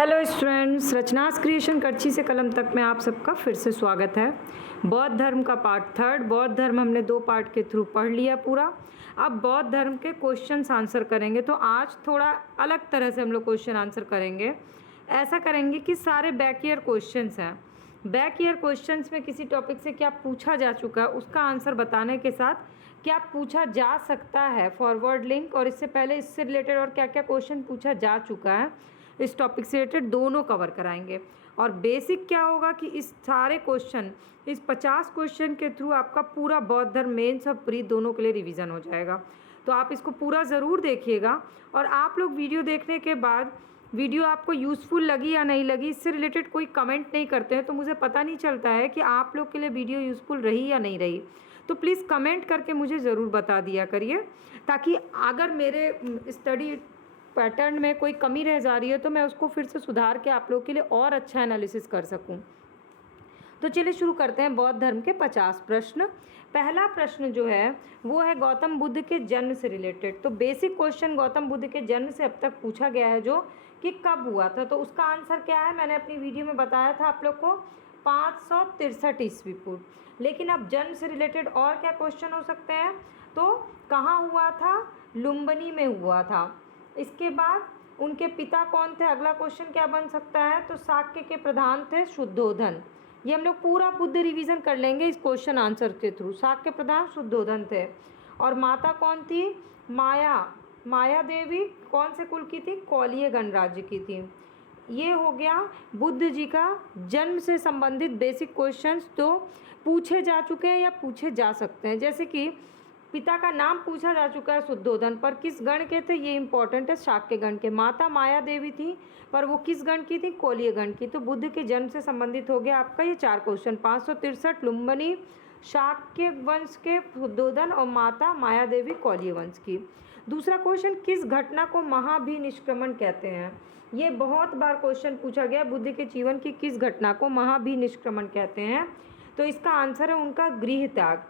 Hello students, रचनास creation करछी से कलम तक में आप सबका फिर से स्वागत है। बौद्ध धर्म का पार्ट थर्ड। बौद्ध धर्म हमने 2 पार्ट के थ्रू पढ़ लिया पूरा। अब बौद्ध धर्म के क्वेश्चंस आंसर करेंगे। तो आज थोड़ा अलग तरह से हम लोग क्वेश्चन आंसर करेंगे। ऐसा करेंगे कि सारे बैक ईयर क्वेश्चंस हैं। बैक ईयर क्वेश्चंस में किसी टॉपिक से क्या पूछा जा चुका है उसका आंसर बताने के साथ क्या पूछा जा सकता है, फॉरवर्ड लिंक, और इससे पहले इससे रिलेटेड और क्या क्या क्वेश्चन पूछा जा चुका है इस टॉपिक से रिलेटेड दोनों कवर कराएंगे। और बेसिक क्या होगा कि इस सारे क्वेश्चन, इस 50 क्वेश्चन के थ्रू आपका पूरा बौद्ध धर्म मेंस और प्री दोनों के लिए रिवीजन हो जाएगा। तो आप इसको पूरा ज़रूर देखिएगा। और आप लोग वीडियो देखने के बाद वीडियो आपको यूज़फुल लगी या नहीं लगी, इससे रिलेटेड कोई कमेंट नहीं करते हैं तो मुझे पता नहीं चलता है कि आप लोग के लिए वीडियो यूज़फुल रही या नहीं रही। तो प्लीज़ कमेंट करके मुझे ज़रूर बता दिया करिए, ताकि अगर मेरे स्टडी पैटर्न में कोई कमी रह जा रही है तो मैं उसको फिर से सुधार के आप लोग के लिए और अच्छा एनालिसिस कर सकूं। तो चलिए शुरू करते हैं बौद्ध धर्म के 50 प्रश्न। पहला प्रश्न जो है वो है गौतम बुद्ध के जन्म से रिलेटेड। तो बेसिक क्वेश्चन गौतम बुद्ध के जन्म से अब तक पूछा गया है जो कि कब हुआ था। तो उसका आंसर क्या है, मैंने अपनी वीडियो में बताया था आप लोग को, 563 ईस्वी पूर्व। लेकिन अब जन्म से रिलेटेड और क्या क्वेश्चन हो सकते हैं, तो कहाँ हुआ था, लुम्बिनी में हुआ था। इसके बाद उनके पिता कौन थे, अगला क्वेश्चन क्या बन सकता है, तो शाक्य के प्रधान थे शुद्धोधन। ये हम लोग पूरा बुद्ध रिवीजन कर लेंगे इस क्वेश्चन आंसर के थ्रू। शाक्य प्रधान शुद्धोधन थे। और माता कौन थी, माया देवी कौन से कुल की थी, कौलिय गणराज्य की थी। ये हो गया बुद्ध जी का जन्म से संबंधित बेसिक क्वेश्चंस जो पूछे जा चुके हैं या पूछे जा सकते हैं। जैसे कि पिता का नाम पूछा जा चुका है शुद्धोधन, पर किस गण के थे ये इंपॉर्टेंट है, शाक्य गण के। माता माया देवी थी पर वो किस गण की थी, कौलिय गण की। तो बुद्ध के जन्म से संबंधित हो गया आपका ये 4 क्वेश्चन। 563 लुम्बिनी, शाक्य वंश के शुद्धोधन, और माता माया देवी कौलिय वंश की। दूसरा क्वेश्चन, किस घटना को महाभिनिष्क्रमण कहते हैं। ये बहुत बार क्वेश्चन पूछा गया बुद्ध के जीवन की किस घटना को महाभिनिष्क्रमण कहते हैं। तो इसका आंसर है उनका गृह त्याग।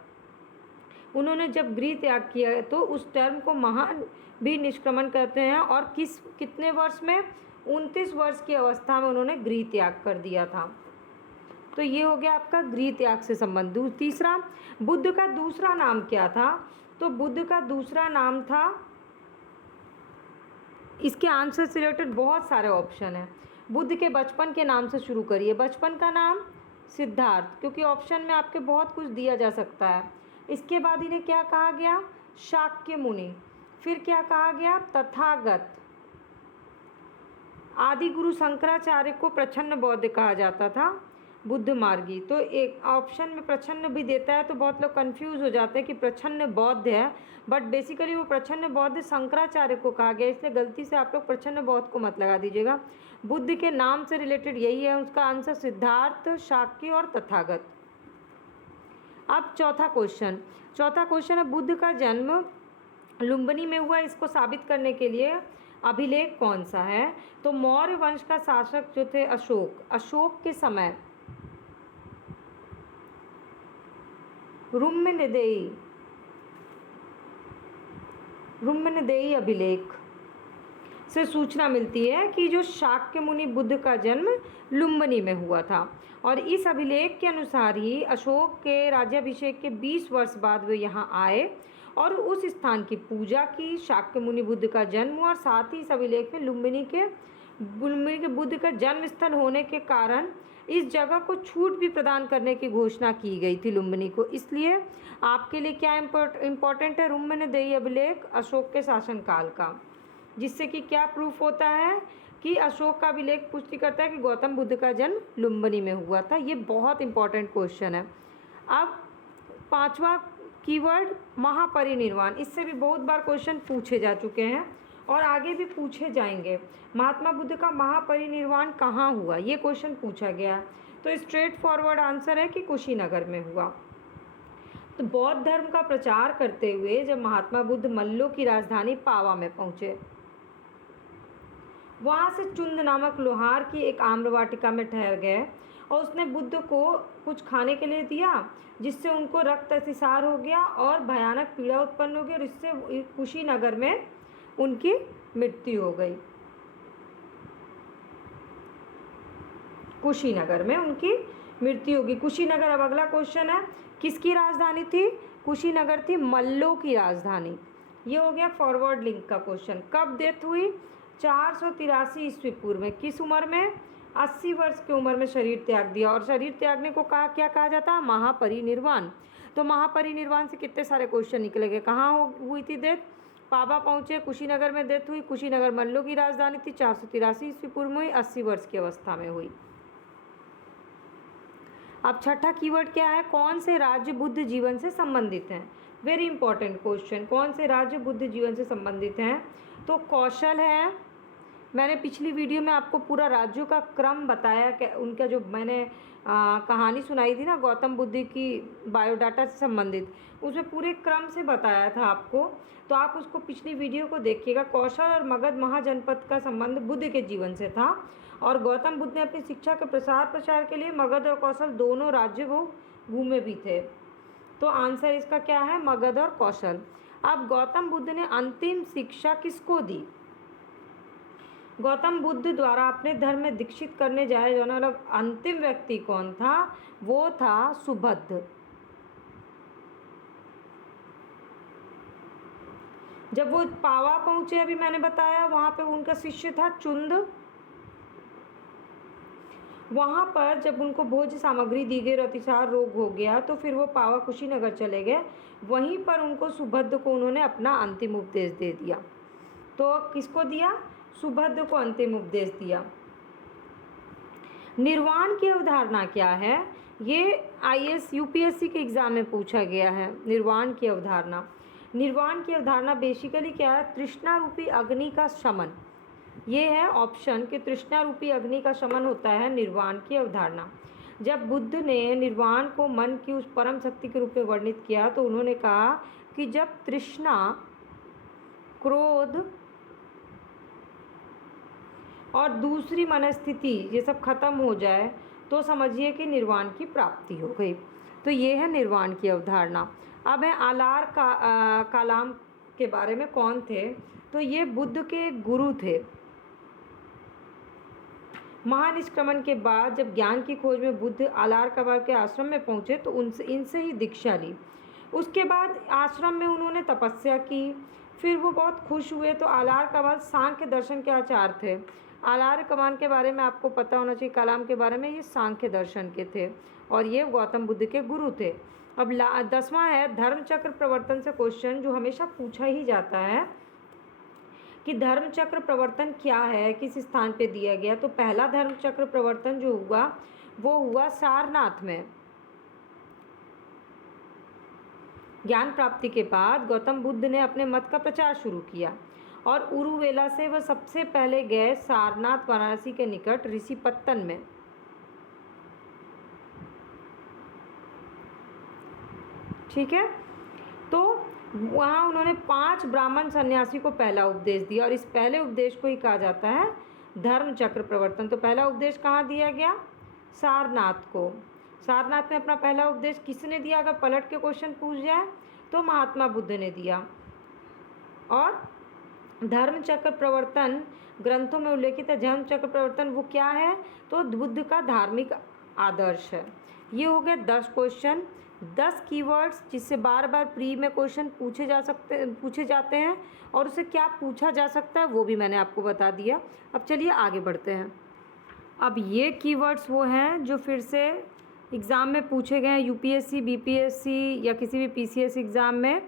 उन्होंने जब गृह त्याग किया तो उस टर्म को महाभिनिष्क्रमण कहते हैं। और कितने वर्ष में, 29 वर्ष की अवस्था में उन्होंने गृह त्याग कर दिया था। तो ये हो गया आपका गृह त्याग से संबंधित। तीसरा, बुद्ध का दूसरा नाम क्या था, तो बुद्ध का दूसरा नाम था, इसके आंसर से रिलेटेड बहुत सारे ऑप्शन हैं। बुद्ध के बचपन के नाम से शुरू करिए। बचपन का नाम सिद्धार्थ, क्योंकि ऑप्शन में आपके बहुत कुछ दिया जा सकता है। इसके बाद इन्हें क्या कहा गया, शाक्य मुनि। फिर क्या कहा गया, तथागत। आदि गुरु शंकराचार्य को प्रछन्न बौद्ध कहा जाता था, बुद्ध मार्गी। तो एक ऑप्शन में प्रछन्न भी देता है तो बहुत लोग कंफ्यूज हो जाते हैं कि प्रछन्न बौद्ध है, बट बेसिकली वो प्रछन्न बौद्ध शंकराचार्य को कहा गया, इसलिए गलती से आप लोग प्रछन्न बौद्ध को मत लगा दीजिएगा। बुद्ध के नाम से रिलेटेड यही है, उसका आंसर सिद्धार्थ, शाक्य और तथागत। अब चौथा क्वेश्चन है बुद्ध का जन्म लुम्बिनी में हुआ, इसको साबित करने के लिए अभिलेख कौन सा है। तो मौर्य वंश का शासक जो थे अशोक के समय रुम्नदेयी अभिलेख से सूचना मिलती है कि जो शाक्य मुनि बुद्ध का जन्म लुम्बिनी में हुआ था। और इस अभिलेख के अनुसार ही अशोक के राज्याभिषेक के 20 वर्ष बाद वे यहाँ आए और उस स्थान की पूजा की। शाक्य मुनि बुद्ध का जन्म हुआ और साथ ही इस अभिलेख में लुम्बिनी के बुद्ध का जन्म स्थल होने के कारण इस जगह को छूट भी प्रदान करने की घोषणा की गई थी लुम्बिनी को। इसलिए आपके लिए क्या इम्पोर्टेंट है, रुम्नदेयी अभिलेख अशोक के शासनकाल का, जिससे कि क्या प्रूफ होता है कि अशोक का अभिलेख पुष्टि करता है कि गौतम बुद्ध का जन्म लुम्बिनी में हुआ था। ये बहुत इंपॉर्टेंट क्वेश्चन है। अब 5वां कीवर्ड महापरिनिर्वाण। इससे भी बहुत बार क्वेश्चन पूछे जा चुके हैं और आगे भी पूछे जाएंगे। महात्मा बुद्ध का महापरिनिर्वाण कहाँ हुआ, ये क्वेश्चन पूछा गया। तो स्ट्रेट फॉरवर्ड आंसर है कि कुशीनगर में हुआ। तो बौद्ध धर्म का प्रचार करते हुए जब महात्मा बुद्ध मल्लों की राजधानी पावा में पहुँचे, वहाँ से चुंद नामक लोहार की एक आम्रवाटिका में ठहर गए और उसने बुद्ध को कुछ खाने के लिए दिया, जिससे उनको रक्त अतिसार हो गया और भयानक पीड़ा उत्पन्न हो गई और इससे कुशीनगर में उनकी मृत्यु हो गई। कुशीनगर में उनकी मृत्यु होगी। कुशीनगर, अब अगला क्वेश्चन है, किसकी राजधानी थी? कुशीनगर थी मल्लों की राजधानी। ये हो गया फॉरवर्ड लिंक का क्वेश्चन। कब डेथ हुई? 483 ईस्वी पूर्व में। किस उम्र में? 80 वर्ष की उम्र में शरीर त्याग दिया। और शरीर त्यागने को क्या कहा जाता है? महापरिनिर्वाण। तो महापरिनिर्वाण से कितने सारे क्वेश्चन निकलेंगे। कहाँ हुई थी डेथ? पाबा पहुंचे, कुशीनगर में डेथ हुई। कुशीनगर मल्लों की राजधानी थी, 483 ईस्वी पूर्व में हुई, 80 वर्ष की अवस्था में हुई। अब छठा कीवर्ड क्या है? कौन से राज्य बुद्ध जीवन से संबंधित हैं? Very important question. कौन से राज्य बुद्ध जीवन से संबंधित हैं? तो कौशल है। मैंने पिछली वीडियो में आपको पूरा राज्यों का क्रम बताया कि उनका जो मैंने कहानी सुनाई थी ना गौतम बुद्ध की बायोडाटा से संबंधित, उसमें पूरे क्रम से बताया था आपको, तो आप उसको पिछली वीडियो को देखिएगा। कौशल और मगध महाजनपद का संबंध बुद्ध के जीवन से था और गौतम बुद्ध ने अपनी शिक्षा के प्रसार के लिए मगध और कौशल दोनों राज्य वो घूमे भी थे। तो आंसर इसका क्या है? मगध और कौशल। अब गौतम बुद्ध ने अंतिम शिक्षा किसको दी? गौतम बुद्ध द्वारा अपने धर्म में दीक्षित करने जाए जाने वाला अंतिम व्यक्ति कौन था? वो था सुबुद्ध। जब वो पावा पहुंचे, अभी मैंने बताया, वहां पे उनका शिष्य था चुंद। वहाँ पर जब उनको भोज्य सामग्री दी गई और अतिसार रोग हो गया तो फिर वो पावा कुशीनगर चले गए। वहीं पर उनको सुबुद्ध को उन्होंने अपना अंतिम उपदेश दे दिया। तो किसको दिया? सुबुद्ध को अंतिम उपदेश दिया। निर्वाण की अवधारणा क्या है? ये IAS UPSC के एग्जाम में पूछा गया है। निर्वाण की अवधारणा, निर्वाण की अवधारणा बेसिकली क्या है? तृष्णा रूपी अग्नि का शमन। ये है ऑप्शन कि तृष्णा रूपी अग्नि का शमन होता है निर्वाण की अवधारणा। जब बुद्ध ने निर्वाण को मन की उस परम शक्ति के रूप में वर्णित किया तो उन्होंने कहा कि जब तृष्णा, क्रोध और दूसरी मनस्थिति ये सब खत्म हो जाए तो समझिए कि निर्वाण की प्राप्ति हो गई। तो ये है निर्वाण की अवधारणा। अब है आलार कालाम के बारे में। कौन थे? तो ये बुद्ध के गुरु थे। महानिष्क्रमण के बाद जब ज्ञान की खोज में बुद्ध आलार कबार के आश्रम में पहुँचे तो इनसे ही दीक्षा ली। उसके बाद आश्रम में उन्होंने तपस्या की। फिर वो बहुत खुश हुए तो आलार कबार सांख्य दर्शन के आचार्य थे। आलार कमान के बारे में आपको पता होना चाहिए, कलाम के बारे में, ये सांख्य दर्शन के थे और ये गौतम बुद्ध के गुरु थे। अब 10वां है धर्म चक्र प्रवर्तन से क्वेश्चन जो हमेशा पूछा ही जाता है कि धर्म चक्र प्रवर्तन क्या है, किस स्थान पे दिया गया। तो पहला धर्म चक्र प्रवर्तन जो हुआ वो हुआ सारनाथ में। ज्ञान प्राप्ति के बाद गौतम बुद्ध ने अपने मत का प्रचार शुरू किया और उरुवेला से वह सबसे पहले गए सारनाथ वाराणसी के निकट ऋषिपत्तन में। ठीक है, तो वहाँ उन्होंने 5 ब्राह्मण सन्यासी को पहला उपदेश दिया और इस पहले उपदेश को ही कहा जाता है धर्म चक्र प्रवर्तन। तो पहला उपदेश कहाँ दिया गया? सारनाथ को। सारनाथ में अपना पहला उपदेश किसने दिया? अगर पलट के क्वेश्चन पूछ जाए तो महात्मा बुद्ध ने दिया। और धर्म चक्र प्रवर्तन ग्रंथों में उल्लेखित है। धर्म चक्र प्रवर्तन वो क्या है? तो बुद्ध का धार्मिक आदर्श है। ये हो गए 10 क्वेश्चन, 10 कीवर्ड्स जिससे बार बार प्री में क्वेश्चन पूछे जाते हैं और उससे क्या पूछा जा सकता है वो भी मैंने आपको बता दिया। अब चलिए आगे बढ़ते हैं। अब ये कीवर्ड्स वो हैं जो फिर से एग्ज़ाम में पूछे गए हैं। UPSC, BPSC या किसी भी PCS एग्ज़ाम में,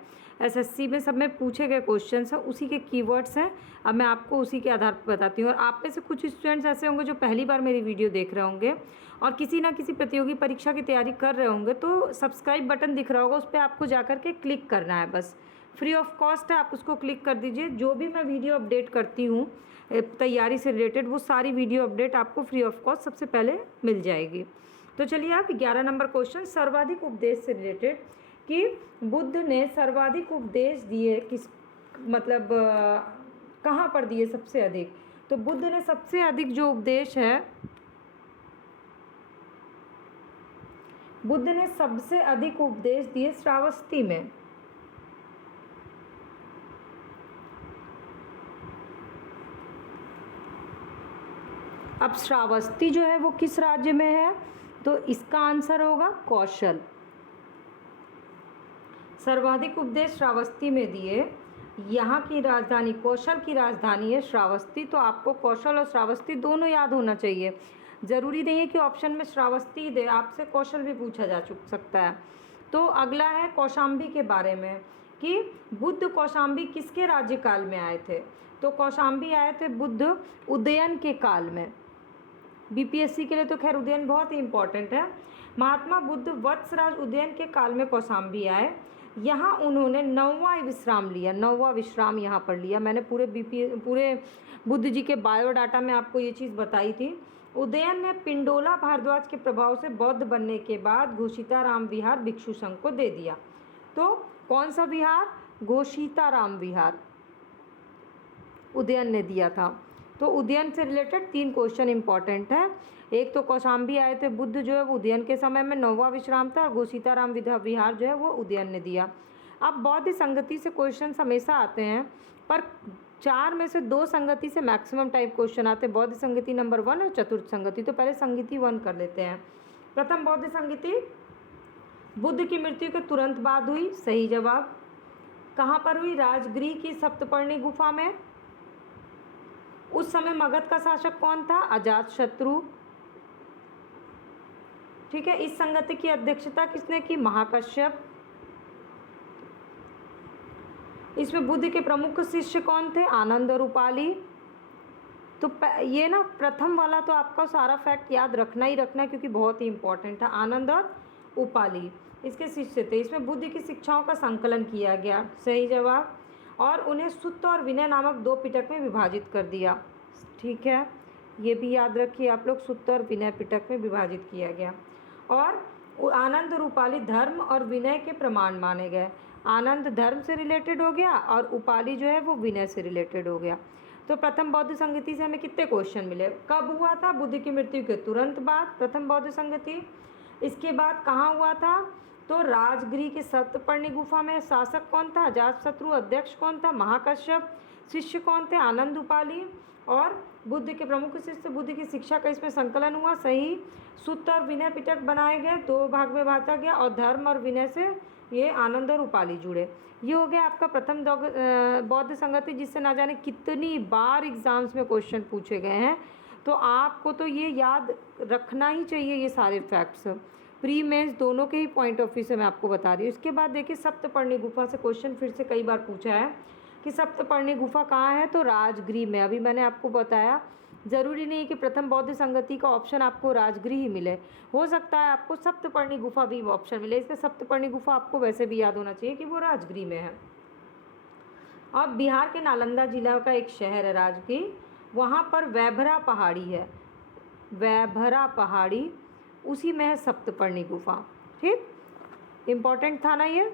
SSC में, सब में पूछे गए क्वेश्चंस हैं, उसी के कीवर्ड्स हैं। अब मैं आपको उसी के आधार पर बताती हूँ। और आप में से कुछ स्टूडेंट्स ऐसे होंगे जो पहली बार मेरी वीडियो देख रहे होंगे और किसी ना किसी प्रतियोगी परीक्षा की तैयारी कर रहे होंगे, तो सब्सक्राइब बटन दिख रहा होगा, उस पर आपको जा कर के क्लिक करना है। बस फ्री ऑफ कॉस्ट है, आप उसको क्लिक कर दीजिए। जो भी मैं वीडियो अपडेट करती हूँ तैयारी से रिलेटेड, वो सारी वीडियो अपडेट आपको फ्री ऑफ कॉस्ट सबसे पहले मिल जाएगी। तो चलिए आप 11 नंबर क्वेश्चन सर्वाधिक उपदेश से रिलेटेड कि बुद्ध ने सर्वाधिक उपदेश दिए किस, मतलब कहाँ पर दिए सबसे अधिक। तो बुद्ध ने सबसे अधिक जो उपदेश है, बुद्ध ने सबसे अधिक उपदेश दिए श्रावस्ती में। अब श्रावस्ती जो है वो किस राज्य में है, तो इसका आंसर होगा कौशल। सर्वाधिक उपदेश श्रावस्ती में दिए। यहाँ की राजधानी, कौशल की राजधानी है श्रावस्ती, तो आपको कौशल और श्रावस्ती दोनों याद होना चाहिए। ज़रूरी नहीं है कि ऑप्शन में श्रावस्ती दे, आपसे कौशल भी पूछा जा सकता है। तो अगला है कौशाम्बी के बारे में कि बुद्ध कौशाम्बी किसके राज्यकाल में आए थे, तो कौशाम्बी आए थे बुद्ध उदयन के काल में। बीपीएससी के लिए तो खैर उदयन बहुत ही इंपॉर्टेंट है। महात्मा बुद्ध वत्सराज उदयन के काल में कौशाम्बी आए। यहाँ उन्होंने 9वां विश्राम लिया, 9वां विश्राम यहाँ पर लिया। मैंने पूरे बुद्ध जी के बायोडाटा में आपको ये चीज़ बताई थी। उदयन ने पिंडोला भारद्वाज के प्रभाव से बौद्ध बनने के बाद घोषिताराम विहार भिक्षु संघ को दे दिया। तो कौन सा विहार, घोषिताराम विहार उदयन ने दिया था। तो उदयन से रिलेटेड 3 क्वेश्चन इंपॉर्टेंट है। एक तो कौशाम्बी आए थे बुद्ध जो है वो उदयन के समय में 9वां विश्राम था, और घोषिताराम विहार जो है वो उदयन ने दिया। अब बौद्ध संगति से क्वेश्चन हमेशा आते हैं, पर 4 में से 2 संगति से मैक्सिमम टाइप क्वेश्चन आते हैं, बौद्ध संगति नंबर 1 और चतुर्थ संगति। तो पहले संगति 1 कर लेते हैं। प्रथम बौद्ध संगति बुद्ध की मृत्यु के तुरंत बाद हुई, सही जवाब। कहाँ पर हुई, राजगृह की सप्तपर्णी गुफा में। उस समय मगध का शासक कौन था, अजातशत्रु। ठीक है, इस संगति की अध्यक्षता किसने की, महाकश्यप। इसमें बुद्ध के प्रमुख शिष्य कौन थे, आनंद और उपाली। तो ये ना प्रथम वाला तो आपका सारा फैक्ट याद रखना ही रखना है, क्योंकि बहुत ही इंपॉर्टेंट है। आनंद और उपाली इसके शिष्य थे। इसमें बुद्ध की शिक्षाओं का संकलन किया गया, सही जवाब। और उन्हें सुत्त और विनय नामक 2 पिटक में विभाजित कर दिया। ठीक है, ये भी याद रखिए आप लोग, सुत्त और विनय पिटक में विभाजित किया गया। और आनंद और उपाली धर्म और विनय के प्रमाण माने गए। आनंद धर्म से रिलेटेड हो गया और उपाली जो है वो विनय से रिलेटेड हो गया। तो प्रथम बौद्ध संगति से हमें कितने क्वेश्चन मिले, कब हुआ था, बुद्ध की मृत्यु के तुरंत बाद प्रथम बौद्ध संगति। इसके बाद कहाँ हुआ था, तो राजगृह के सप्तपर्णी गुफा में। शासक कौन था, अजातशत्रु। अध्यक्ष कौन था, महाकश्यप। शिष्य कौन थे, आनंद उपाली। और बुद्ध के प्रमुख शिष्य, बुद्ध की शिक्षा का इसमें संकलन हुआ, सही। सुत्त और विनय पिटक बनाए गए, 2 भाग में बांटा गया, और धर्म और विनय से ये आनंद और उपाली जुड़े। ये हो गया आपका प्रथम बौद्ध संगति, जिससे ना जाने कितनी बार एग्जाम्स में क्वेश्चन पूछे गए हैं। तो आपको तो ये याद रखना ही चाहिए, ये सारे फैक्ट्स प्री मेंस दोनों के ही पॉइंट ऑफ व्यू से मैं आपको बता रही हूँ। इसके बाद देखिए सप्तपर्णी गुफा से क्वेश्चन फिर से कई बार पूछा है कि सप्तपर्णी गुफा कहाँ है, तो राजगृह में। अभी मैंने आपको बताया, ज़रूरी नहीं कि प्रथम बौद्ध संगति का ऑप्शन आपको राजगृह ही मिले, हो सकता है आपको सप्तपर्णी गुफा भी ऑप्शन मिले। इसलिए सप्तपर्णी गुफा आपको वैसे भी याद होना चाहिए कि वो राजगृह में है। अब बिहार के नालंदा जिला का एक शहर है राजगीर, वहाँ पर वैभरा पहाड़ी है, वैभरा पहाड़ी, उसी में है सप्तपर्णी गुफा। ठीक, इम्पॉर्टेंट था ना ये।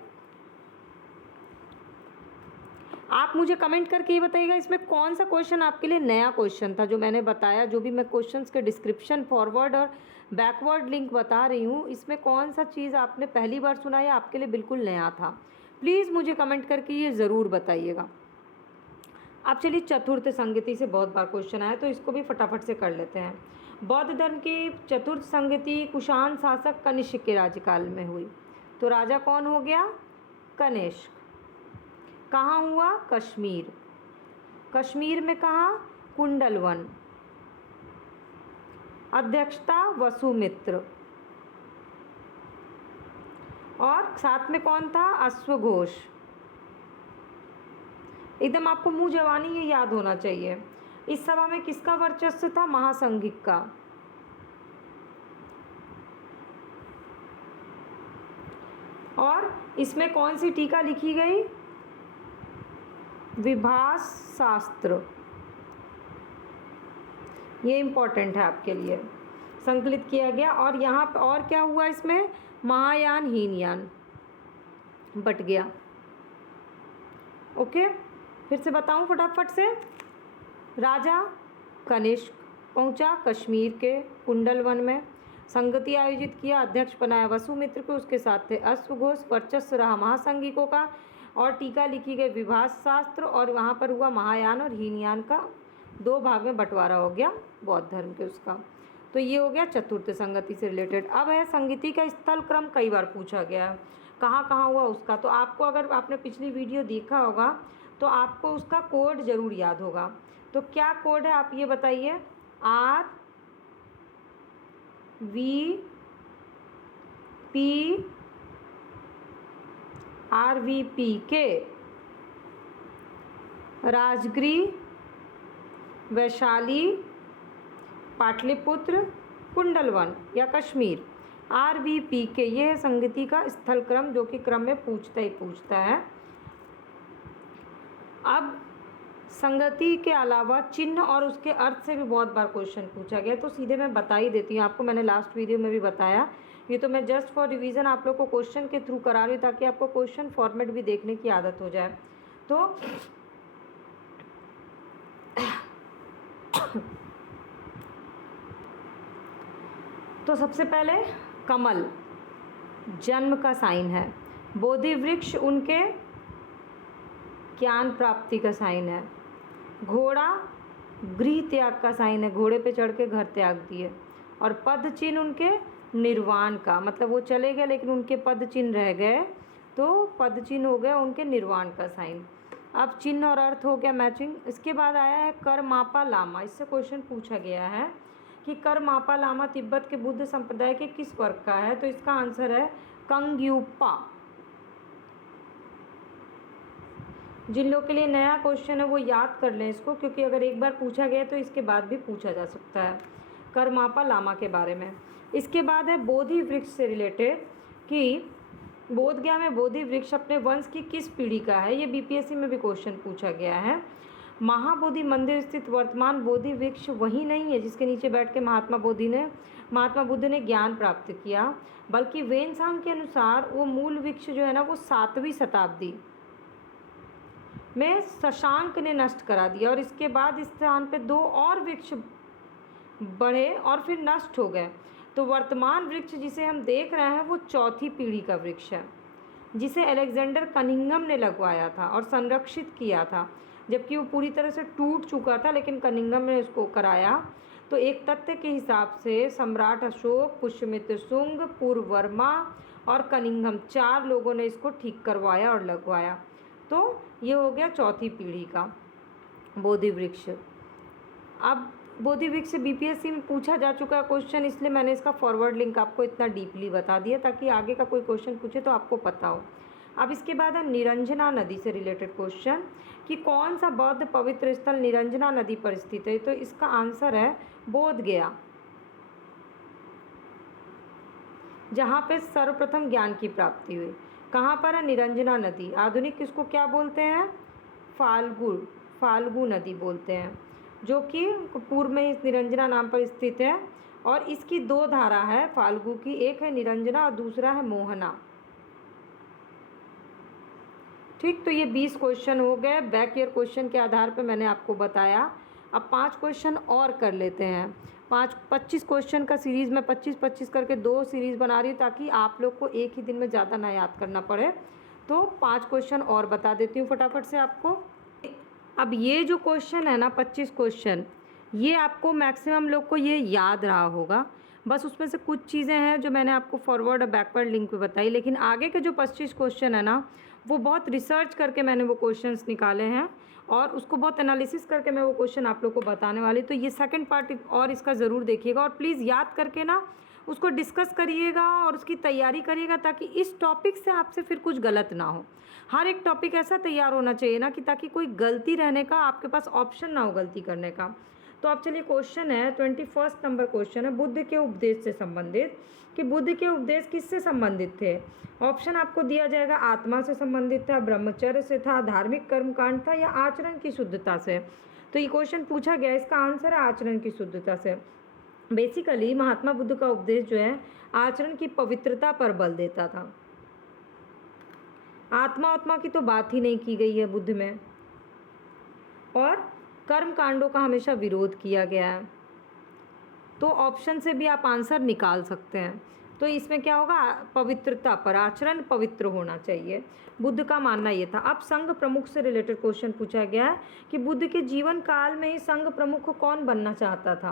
आप मुझे कमेंट करके ये बताइएगा इसमें कौन सा क्वेश्चन आपके लिए नया क्वेश्चन था, जो मैंने बताया, जो भी मैं क्वेश्चंस के डिस्क्रिप्शन फॉरवर्ड और बैकवर्ड लिंक बता रही हूँ, इसमें कौन सा चीज़ आपने पहली बार सुना या आपके लिए बिल्कुल नया था। प्लीज़ मुझे कमेंट करके ये ज़रूर बताइएगा। अब चलिए चतुर्थ संगति से बहुत बार क्वेश्चन आया, तो इसको भी फटाफट से कर लेते हैं। बौद्ध धर्म की चतुर्थ संगति कुषाण शासक कनिष्क के राज्यकाल में हुई। तो राजा कौन हो गया, कनिष्क। कहाँ हुआ, कश्मीर। कश्मीर में कहाँ, कुंडलवन। अध्यक्षता वसुमित्र, और साथ में कौन था, अश्वघोष। एकदम आपको मुंह जवानी ये याद होना चाहिए। इस सभा में किसका वर्चस्व था, महासंघिक का। और इसमें कौन सी टीका लिखी गई, विभास शास्त्र। ये इम्पोर्टेंट है आपके लिए, संकलित किया गया। और यहाँ और क्या हुआ, इसमें महायान हीनयान बट गया। ओके, फिर से बताऊं फटाफट से। राजा कनिष्क पहुंचा कश्मीर के कुंडलवन में, संगति आयोजित किया, अध्यक्ष बनाया वसुमित्र को, उसके साथ थे अश्वघोष, वर्चस्व रहा महासंघिकों का, और टीका लिखी गई विभास शास्त्र, और वहाँ पर हुआ महायान और हीनयान का 2 भाग में बंटवारा हो गया बौद्ध धर्म के उसका। तो ये हो गया चतुर्थ संगति से रिलेटेड। अब है संगति का स्थल क्रम, कई बार पूछा गया है कहाँ कहाँ हुआ उसका। तो आपको अगर आपने पिछली वीडियो देखा होगा तो आपको उसका कोड ज़रूर याद होगा। तो क्या कोड है आप ये बताइए। RVP के राजगृह, वैशाली, पाटलिपुत्र, कुंडलवन या कश्मीर। RVP के ये है संगति का स्थल क्रम, जो कि क्रम में पूछता ही पूछता है। अब संगति के अलावा चिन्ह और उसके अर्थ से भी बहुत बार क्वेश्चन पूछा गया, तो सीधे मैं बता ही देती हूँ आपको। मैंने लास्ट वीडियो में भी बताया, ये तो मैं जस्ट फॉर रिवीजन आप लोग को क्वेश्चन के थ्रू करा रही हूँ ताकि आपको क्वेश्चन फॉर्मेट भी देखने की आदत हो जाए। तो सबसे पहले कमल जन्म का साइन है, बोधि वृक्ष उनके ज्ञान प्राप्ति का साइन है, घोड़ा गृह त्याग का साइन है, घोड़े पे चढ़ के घर त्याग दिए, और पद चिन्ह उनके निर्वाण का, मतलब वो चले गए लेकिन उनके पद चिन्ह रह गए, तो पद चिन्ह हो गया उनके निर्वाण का साइन। अब चिन्ह और अर्थ हो गया मैचिंग। इसके बाद आया है कर मापा लामा। इससे क्वेश्चन पूछा गया है कि कर मापा लामा तिब्बत के बुद्ध संप्रदाय के किस वर्ग का है। तो इसका आंसर है कंग्युपा। जिन लोग के लिए नया क्वेश्चन है वो याद कर लें इसको, क्योंकि अगर एक बार पूछा गया तो इसके बाद भी पूछा जा सकता है कर मापा लामा के बारे में। इसके बाद है बोधि वृक्ष से रिलेटेड कि बोधगया में बोधि वृक्ष अपने वंश की किस पीढ़ी का है। ये बीपीएससी में भी क्वेश्चन पूछा गया है। महाबोधि मंदिर स्थित वर्तमान बोधि वृक्ष वही नहीं है जिसके नीचे बैठ के महात्मा बुद्ध ने ज्ञान प्राप्त किया, बल्कि वेनसांग के अनुसार वो मूल वृक्ष जो है ना वो 7वीं शताब्दी में शशांक ने नष्ट करा दिया, और इसके बाद इस स्थान पे 2 और वृक्ष बढ़े और फिर नष्ट हो गए। तो वर्तमान वृक्ष जिसे हम देख रहे हैं वो 4थी पीढ़ी का वृक्ष है, जिसे अलेक्जेंडर कनिंघम ने लगवाया था और संरक्षित किया था, जबकि वो पूरी तरह से टूट चुका था, लेकिन कनिंघम ने उसको कराया। तो एक तथ्य के हिसाब से सम्राट अशोक, पुष्यमित्र शुंग, पूर्ववर्मा और कनिंघम 4 लोगों ने इसको ठीक करवाया और लगवाया। तो ये हो गया 4थी पीढ़ी का बोधि वृक्ष। अब बोधि वृक्ष से बीपीएससी में पूछा जा चुका है क्वेश्चन, इसलिए मैंने इसका फॉरवर्ड लिंक आपको इतना डीपली बता दिया ताकि आगे का कोई क्वेश्चन पूछे तो आपको पता हो। अब इसके बाद है निरंजना नदी से रिलेटेड क्वेश्चन कि कौन सा बौद्ध पवित्र स्थल निरंजना नदी पर स्थित है। तो इसका आंसर है बोधगया, जहाँ पे सर्वप्रथम ज्ञान की प्राप्ति हुई। कहाँ पर है? निरंजना नदी। आधुनिक इसको क्या बोलते हैं? फाल्गु नदी बोलते हैं, जो कि पूर्व में इस निरंजना नाम पर स्थित है, और इसकी 2 धारा है फाल्गु की, एक है निरंजना और दूसरा है मोहना। ठीक, तो ये 20 क्वेश्चन हो गए बैक ईयर क्वेश्चन के आधार पर मैंने आपको बताया। अब 5 क्वेश्चन और कर लेते हैं। 25 क्वेश्चन का सीरीज़ में 25-25 करके 2 सीरीज़ बना रही हूँ ताकि आप लोग को एक ही दिन में ज़्यादा ना याद करना पड़े। तो 5 क्वेश्चन और बता देती हूँ फटाफट से आपको। अब ये जो क्वेश्चन है ना 25 क्वेश्चन, ये आपको मैक्सिमम लोग को ये याद रहा होगा, बस उसमें से कुछ चीज़ें हैं जो मैंने आपको फॉरवर्ड और बैकवर्ड लिंक पे बताई, लेकिन आगे के जो 25 क्वेश्चन है ना वो बहुत रिसर्च करके मैंने वो क्वेश्चंस निकाले हैं और उसको बहुत एनालिसिस करके मैं वो क्वेश्चन आप लोग को बताने वाली। तो ये सेकंड पार्ट और इसका ज़रूर देखिएगा और प्लीज़ याद करके ना उसको डिस्कस करिएगा और उसकी तैयारी करिएगा ताकि इस टॉपिक से आपसे फिर कुछ गलत ना हो। हर एक टॉपिक ऐसा तैयार होना चाहिए ना कि ताकि कोई गलती रहने का आपके पास ऑप्शन ना हो गलती करने का। तो आप चलिए क्वेश्चन है 21 नंबर क्वेश्चन है बुद्ध के उपदेश से संबंधित, कि बुद्ध के उपदेश किससे संबंधित थे। ऑप्शन आपको दिया जाएगा आत्मा से संबंधित था, ब्रह्मचर्य से था, धार्मिक कर्मकांड था या आचरण की शुद्धता से। तो ये क्वेश्चन पूछा गया, इसका आंसर है आचरण की शुद्धता से। बेसिकली महात्मा बुद्ध का उपदेश जो है आचरण की पवित्रता पर बल देता था। आत्मा की तो बात ही नहीं की गई है बुद्ध में, और कर्म कांडों का हमेशा विरोध किया गया है। तो ऑप्शन से भी आप आंसर निकाल सकते हैं। तो इसमें क्या होगा, पवित्रता पर, आचरण पवित्र होना चाहिए, बुद्ध का मानना ये था। अब संघ प्रमुख से रिलेटेड क्वेश्चन पूछा गया है कि बुद्ध के जीवन काल में ही संघ प्रमुख कौन बनना चाहता था,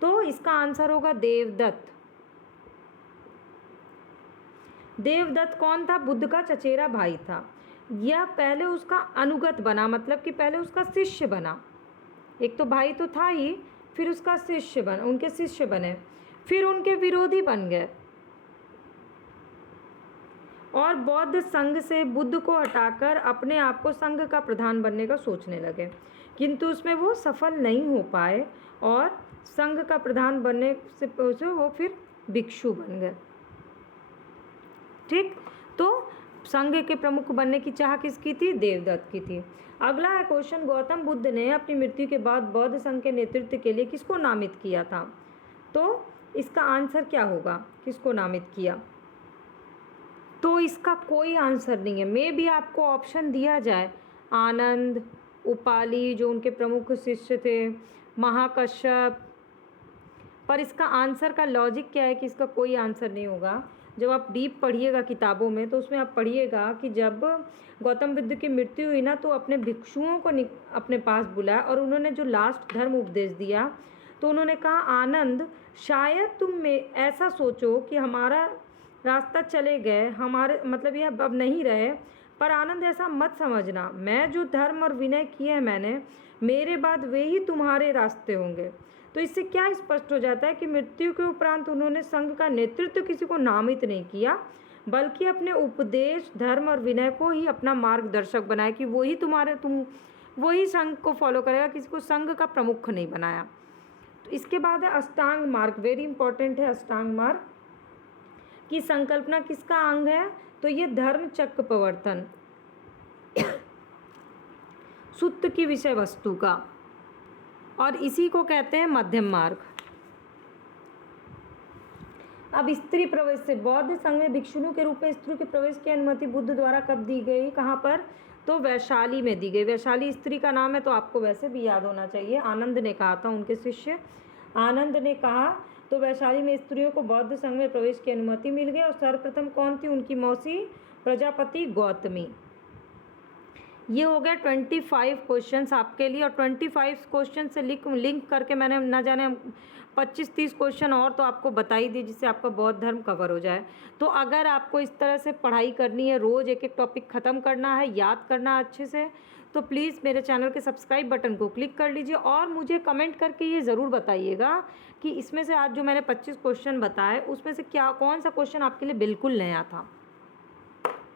तो इसका आंसर होगा देवदत्त। देवदत्त कौन था, बुद्ध का चचेरा भाई था। यह पहले उसका अनुगत बना, मतलब कि पहले उसका शिष्य बना, एक तो भाई तो था ही, फिर उसका शिष्य बना, उनके शिष्य बने, फिर उनके विरोधी बन गए और बौद्ध संघ से बुद्ध को हटाकर अपने आप को संघ का प्रधान बनने का सोचने लगे, किंतु उसमें वो सफल नहीं हो पाए और संघ का प्रधान बनने से वो फिर भिक्षु बन गए। ठीक, तो संघ के प्रमुख बनने की चाह किसकी थी, देवदत्त की थी। अगला है क्वेश्चन, गौतम बुद्ध ने अपनी मृत्यु के बाद बौद्ध संघ के नेतृत्व के लिए किसको नामित किया था, तो इसका आंसर क्या होगा, किसको नामित किया, तो इसका कोई आंसर नहीं है। मे भी आपको ऑप्शन दिया जाए, आनंद, उपाली जो उनके प्रमुख शिष्य थे, महाकश्यप, पर इसका आंसर का लॉजिक क्या है कि इसका कोई आंसर नहीं होगा। जब आप डीप पढ़िएगा किताबों में तो उसमें आप पढ़िएगा कि जब गौतम बुद्ध की मृत्यु हुई ना, तो अपने भिक्षुओं को अपने पास बुलाया और उन्होंने जो लास्ट धर्म उपदेश दिया, तो उन्होंने कहा, आनंद शायद तुम में ऐसा सोचो कि हमारा रास्ता चले गए, हमारे मतलब यह अब नहीं रहे, पर आनंद ऐसा मत समझना, मैं जो धर्म और विनय किए हैं मैंने, मेरे बाद वे ही तुम्हारे रास्ते होंगे। तो इससे क्या स्पष्ट हो जाता है कि मृत्यु के उपरांत उन्होंने संघ का नेतृत्व किसी को नामित नहीं किया, बल्कि अपने उपदेश, धर्म और विनय को ही अपना मार्गदर्शक बनाया कि वही संघ को फॉलो करेगा, किसी को संघ का प्रमुख नहीं बनाया। तो इसके बाद है अष्टांग मार्ग, वेरी इंपॉर्टेंट है अष्टांग मार्ग की संकल्पना किसका अंग है, तो ये धर्म चक्र प्रवर्तन, सुत्त की विषय वस्तु का, और इसी को कहते हैं मध्यम मार्ग। अब स्त्री प्रवेश से, बौद्ध संघ में भिक्षुणु के रूप में स्त्री के प्रवेश की अनुमति बुद्ध द्वारा कब दी गई, कहाँ पर, तो वैशाली में दी गई। वैशाली स्त्री का नाम है, तो आपको वैसे भी याद होना चाहिए, आनंद ने कहा था, उनके शिष्य आनंद ने कहा, तो वैशाली में स्त्रियों को बौद्ध संघ में प्रवेश की अनुमति मिल गई। और सर्वप्रथम कौन थी, उनकी मौसी प्रजापति गौतमी। ये हो गया 25 क्वेश्चंस आपके लिए, और 25 क्वेश्चन से लिंक करके मैंने न जाने 25-30 क्वेश्चन और तो आपको बता ही दिए, जिससे आपका बौद्ध धर्म कवर हो जाए। तो अगर आपको इस तरह से पढ़ाई करनी है, रोज़ एक एक टॉपिक ख़त्म करना है, याद करना अच्छे से, तो प्लीज़ मेरे चैनल के सब्सक्राइब बटन को क्लिक कर लीजिए और मुझे कमेंट करके ये ज़रूर बताइएगा कि इसमें से आज जो मैंने 25 क्वेश्चन बताए उसमें से कौन सा क्वेश्चन आपके लिए बिल्कुल नया था।